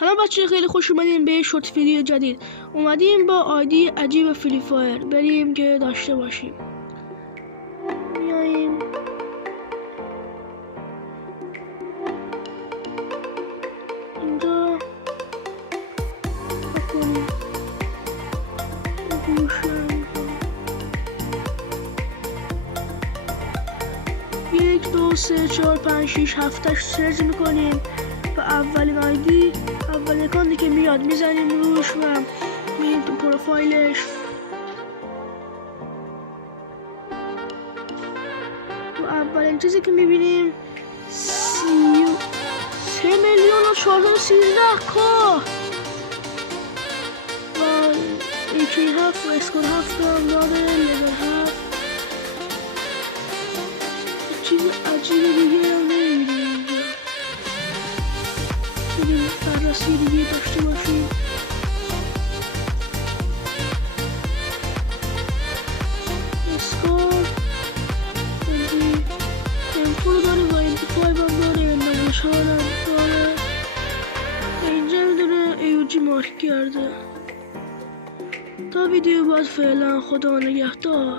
همه بچه خیلی خوش اومدین به شورت ویدیو جدید. اومدیم با آیدی عجیب فری فایر بریم که داشته باشیم. میاییم اینجا بکنیم گوشنگ 1 2 3 4 5 6 7 سرچ میکنیم و اولین آیدی اولین اکانتی که میاد میزنیم روش و میریم تو پروفایلش و اولین چیزی که میبینیم 3,413,000 و ایکی 7 و اسکور 7 هم داره، لیول 7. چیز عجیب دیگه هم نمیبینیم اینجا. بریم بررسی دیگه داشته باشیم. اسکور امپول داره و امپیفای هم داره، نمایش‌ها هم داره. اینجا داره ایوجی مارک کرده. تا ویدیو بعد فعلا خدا نگهدار.